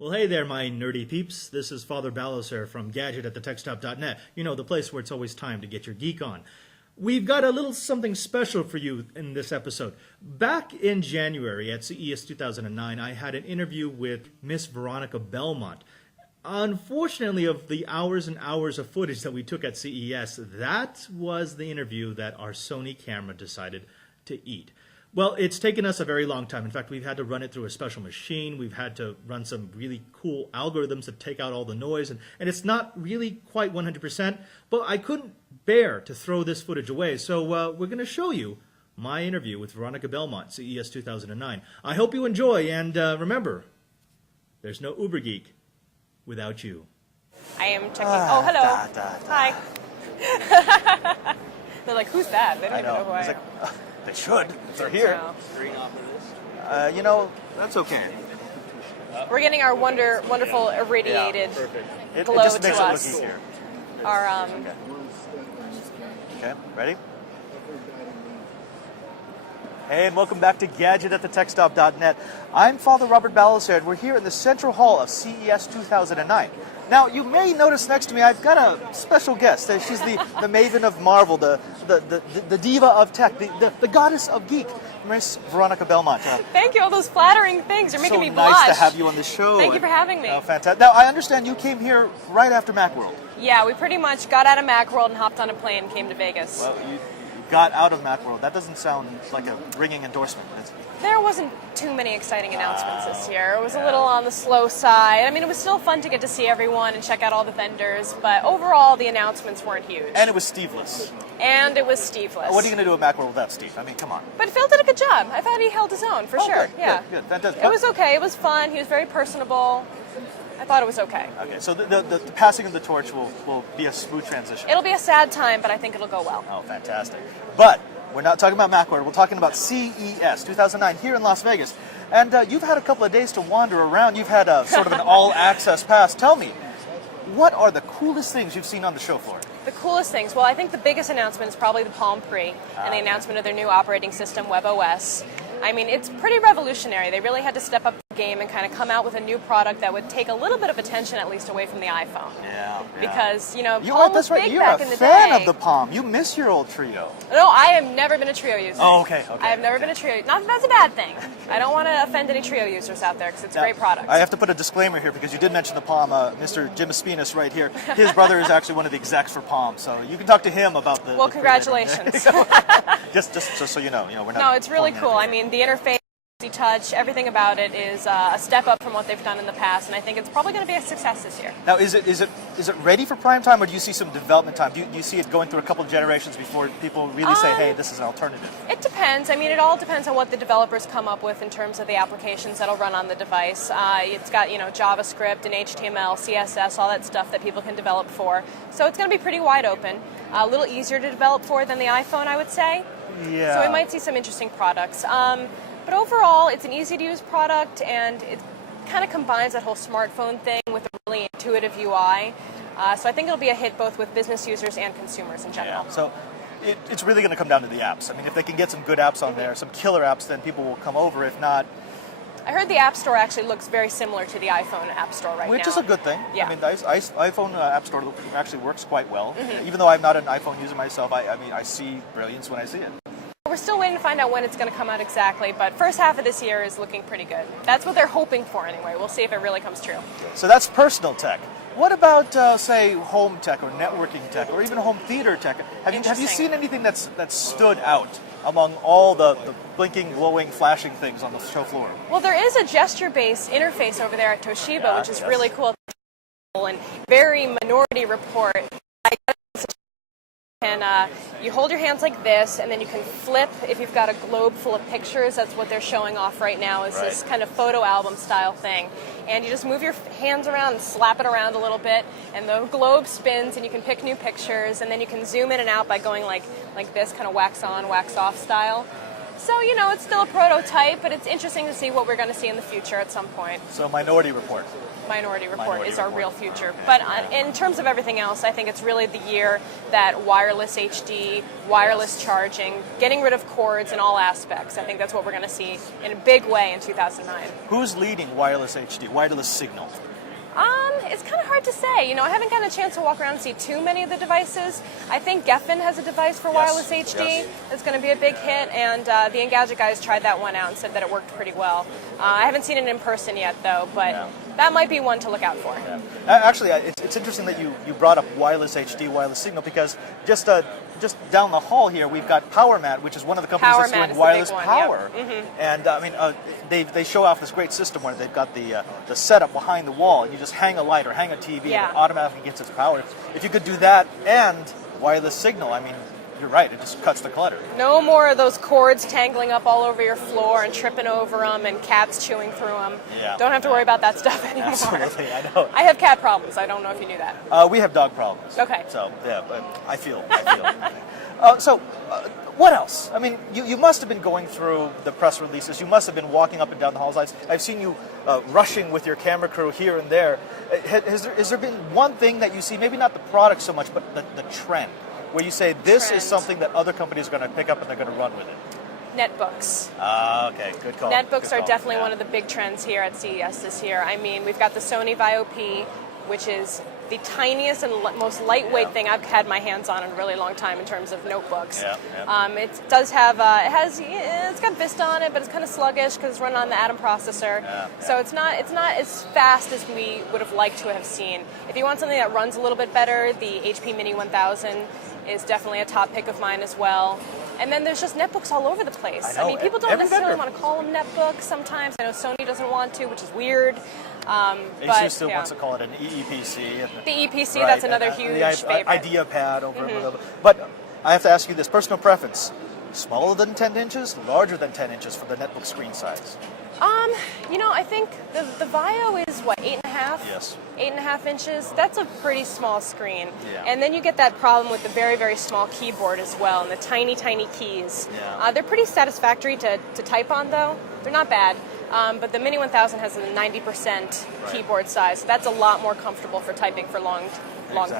Well, hey there, my nerdy peeps. This is Father Ballecer from gadget at thetechstop.net. You know, the place where it's always time to get your geek on. We've got a little something special for you in this episode. Back in January at CES 2009, I had an interview with Miss Veronica Belmont. Unfortunately, of the hours and hours of footage that we took at CES, that was the interview that our Sony camera decided to eat. Well, it's taken us a very long time. In fact, we've had to run it through a special machine. We've had to run some really cool algorithms to take out all the noise. And it's not really quite 100%, but I couldn't bear to throw this footage away. So we're going to show you my interview with Veronica Belmont, CES 2009. I hope you enjoy. And remember, there's no Uber Geek without you. I am checking. Oh, hello. Hi. They're like, who's that? They don't even know who I am. They should, if they're here. You know, that's okay. We're getting our wonderful irradiated glow it just to makes us. it look easier. Our Okay, ready? Hey, and welcome back to Gadget at thetechstop.net. I'm Father Robert Ballecer, and we're here in the Central Hall of CES 2009. Now, you may notice next to me, I've got a special guest. She's the maven of Marvel, the diva of tech, the goddess of geek, Miss Veronica Belmont. Thank you, all those flattering things. You're making me blush. So nice to have you on the show. Thank you for having me. Fantastic. Now, I understand you came here right after Macworld. Yeah, we pretty much got out of Macworld and hopped on a plane and came to Vegas. Well, you got out of Macworld. That doesn't sound like a ringing endorsement. There wasn't too many exciting announcements this year. It was a little on the slow side. I mean, it was still fun to get to see everyone and check out all the vendors, but overall, the announcement weren't huge. And it was Steveless. What are you going to do at Macworld without Steve? I mean, come on. But Phil did a good job. I thought he held his own, for sure. Good. Fantastic. It was okay. It was fun. He was very personable. I thought it was okay. Okay, so the passing of the torch will be a smooth transition. It'll be a sad time, but I think it'll go well. Oh, fantastic. But we're not talking about Macworld. We're talking about CES 2009 here in Las Vegas. And you've had a couple of days to wander around. You've had a sort of an all-access pass. Tell me, what are the coolest things you've seen on the show floor? The coolest things? Well, I think the biggest announcement is probably the Palm Pre and the announcement of their new operating system, WebOS. I mean, it's pretty revolutionary. They really had to step up the game and kind of come out with a new product that would take a little bit of attention, at least, away from the iPhone. Yeah. Because, you know, Palm was that's right. big You're back a in the fan day. of the Palm. You miss your old Trio. No, I have never been a Trio user. Oh, okay. I have never been a Trio. Not that that's a bad thing. I don't want to offend any Trio users out there because it's a great product. I have to put a disclaimer here because you did mention the Palm. Mr. Jim Espinas right here. His brother is actually one of the execs for Palm, so you can talk to him about the. Well, congratulations. just so you know, we're not. No, it's really cool. I mean, the interface, easy touch, everything about it is a step up from what they've done in the past, and I think it's probably going to be a success this year. Now, is it ready for prime time, or do you see some development time? Do you see it going through a couple of generations before people really say, hey, this is an alternative? It depends. I mean, it all depends on what the developers come up with in terms of the applications that'll run on the device. It's got, JavaScript and HTML, CSS, all that stuff that people can develop for. So it's going to be pretty wide open. A little easier to develop for than the iPhone, I would say. Yeah. So we might see some interesting products. But overall, it's an easy-to-use product, and it kind of combines that whole smartphone thing with a really intuitive UI. So I think it'll be a hit both with business users and consumers in general. Yeah. So it's really going to come down to the apps. I mean, if they can get some good apps on there, some killer apps, then people will come over. If not... I heard the App Store actually looks very similar to the iPhone App Store right now. Which is a good thing. Yeah. I mean, the iPhone App Store actually works quite well. Even though I'm not an iPhone user myself, I see brilliance when I see it. We're still waiting to find out when it's going to come out exactly, but first half of this year is looking pretty good. That's what they're hoping for anyway. We'll see if it really comes true. So that's personal tech. What about, say, home tech or networking tech or even home theater tech? Have you seen anything that's stood out among all the blinking, glowing, flashing things on the show floor? Well, there is a gesture-based interface over there at Toshiba, which is really cool and very Minority Report. And you hold your hands like this, and then you can flip if you've got a globe full of pictures. That's what they're showing off right now is this kind of photo album style thing. And you just move your hands around and slap it around a little bit, and the globe spins, and you can pick new pictures, and then you can zoom in and out by going like this, kind of wax on, wax off style. So, it's still a prototype, but it's interesting to see what we're going to see in the future at some point. So Minority Report. Minority Report is our real future. Okay. But in terms of everything else, I think it's really the year that wireless HD, wireless charging, getting rid of cords in all aspects. I think that's what we're going to see in a big way in 2009. Who's leading wireless HD, wireless signal? It's kind of hard to say. I haven't gotten a chance to walk around and see too many of the devices. I think Geffen has a device for wireless HD. Yes. That's going to be a big hit, and the Engadget guys tried that one out and said that it worked pretty well. I haven't seen it in person yet, though, but that might be one to look out for. Yeah. Actually, it's interesting that you brought up wireless HD, wireless signal, because just down the hall here, we've got PowerMat, which is one of the companies that's doing wireless power. Yep. And they show off this great system where they've got the setup behind the wall, and you just hang a light or hang a TV, and it automatically gets its power. If you could do that and wireless signal, I mean, you're right, it just cuts the clutter. No more of those cords tangling up all over your floor and tripping over them and cats chewing through them. Yeah. Don't have to worry about that stuff anymore. Absolutely, I know. I have cat problems. I don't know if you knew that. We have dog problems. Okay. So, yeah, but I feel. What else? I mean, you must have been going through the press releases. You must have been walking up and down the halls. I've seen you rushing with your camera crew here and there. Has there been one thing that you see, maybe not the product so much, but the trend, where you say this is something that other companies are going to pick up and they're going to run with it? Netbooks. Okay, good call. Netbooks are definitely one of the big trends here at CES this year. I mean, we've got the Sony VIO-P, which is the tiniest and most lightweight thing I've had my hands on in a really long time in terms of notebooks. It does have, it's got Vista on it, but it's kind of sluggish because it's running on the Atom processor. So it's not as fast as we would have liked to have seen. If you want something that runs a little bit better, the HP Mini 1000 is definitely a top pick of mine as well. And then there's just netbooks all over the place. I mean, people don't necessarily want to call them netbooks sometimes. I know Sony doesn't want to, which is weird. ASUS still wants to call it an EEPC. The EPC, that's another huge favorite. Idea pad over. But I have to ask you this, personal preference. Smaller than 10 inches, larger than 10 inches for the netbook screen size? I think the VIO is, 8.5? Yes. 8.5 inches. That's a pretty small screen. Yeah. And then you get that problem with the very, very small keyboard as well, and the tiny, tiny keys. Yeah. They're pretty satisfactory to type on, though. They're not bad. But the Mini 1000 has a 90% keyboard size, so that's a lot more comfortable for typing for long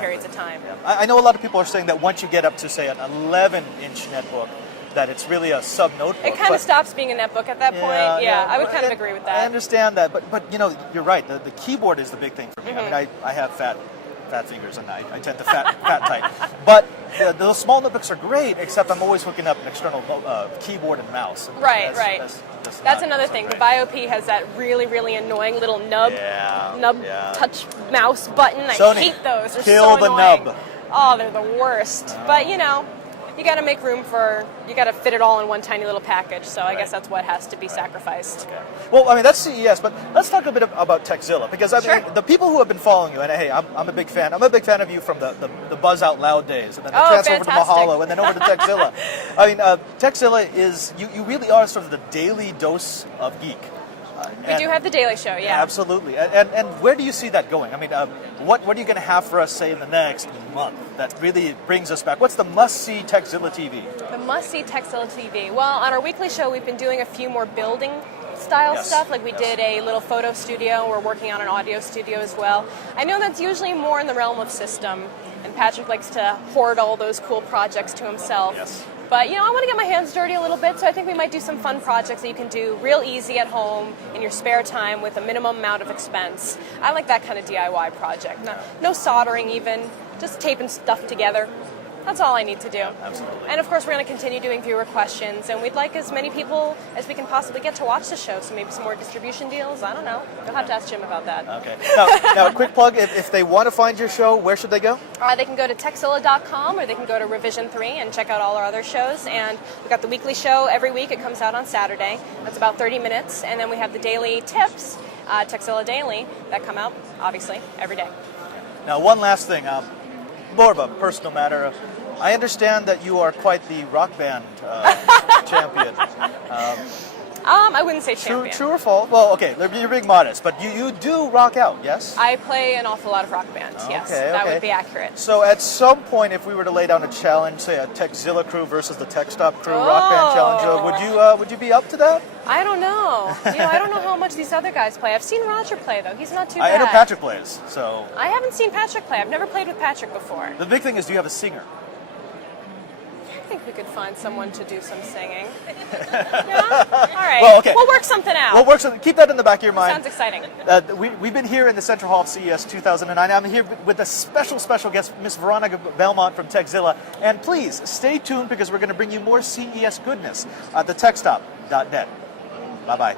periods of time. Yeah. I know a lot of people are saying that once you get up to, say, an 11-inch netbook, that it's really a sub-notebook. It kind of stops being a netbook at that point. Yeah, I would kind of agree with that. I understand that, but you're right. The keyboard is the big thing for me. I mean, I have fat fingers, and I tend to fat type. But those small notebooks are great, except I'm always hooking up an external keyboard and mouse. And right. That's another thing. Great. The VIO-P has that really, really annoying little nub touch mouse button. Sony, I hate those. They're kill so the annoying. nub. Oh, they're the worst. But you got to make room you got to fit it all in one tiny little package. So I guess that's what has to be sacrificed. Okay. Well, I mean, that's CES, but let's talk a bit about Techzilla, because I mean, the people who have been following you, and hey, I'm a big fan. I'm a big fan of you from the Buzz Out Loud days, and then the transfer over to Mahalo, and then over to Techzilla. I mean, Techzilla is, you really are sort of the daily dose of geek. We do have the Daily Show, yeah. Absolutely. And where do you see that going? I mean, what are you going to have for us, say, in the next month that really brings us back? What's the must-see Techzilla TV? The must-see Techzilla TV. Well, on our weekly show, we've been doing a few more building style stuff. Like we did a little photo studio. We're working on an audio studio as well. I know that's usually more in the realm of system, and Patrick likes to hoard all those cool projects to himself. Yes. But, I want to get my hands dirty a little bit, so I think we might do some fun projects that you can do real easy at home in your spare time with a minimum amount of expense. I like that kind of DIY project. No soldering even, just taping stuff together. That's all I need to do. Absolutely. And of course, we're going to continue doing viewer questions, and we'd like as many people as we can possibly get to watch the show, so maybe some more distribution deals. I don't know. You'll have to ask Jim about that. Okay. Now a quick plug, if they want to find your show, where should they go? They can go to Techzilla.com, or they can go to Revision 3 and check out all our other shows. And we've got the weekly show every week. It comes out on Saturday. That's about 30 minutes. And then we have the daily tips, Techzilla Daily, that come out, obviously, every day. Now, one last thing, more of a personal matter. I understand that you are quite the rock band champion. I wouldn't say True, champion. true or false? Well, okay, you're being modest, but you do rock out, yes? I play an awful lot of rock bands, yes. Okay, That okay. would be accurate. So at some point, if we were to lay down a challenge, say a Techzilla crew versus the TechStop crew rock band challenge, would you be up to that? I don't know. I don't know how much these other guys play. I've seen Roger play, though. He's not too I bad. know Patrick plays, so I haven't seen Patrick play. I've never played with Patrick before. the big thing is, do you have a singer? I think we could find someone to do some singing. Yeah? All right. Well, okay. We'll work something out. Well, keep that in the back of your mind. Sounds exciting. We've been here in the Central Hall of CES 2009. I'm here with a special guest, Miss Veronica Belmont from Techzilla. And please, stay tuned because we're going to bring you more CES goodness at the techstop.net. Bye-bye.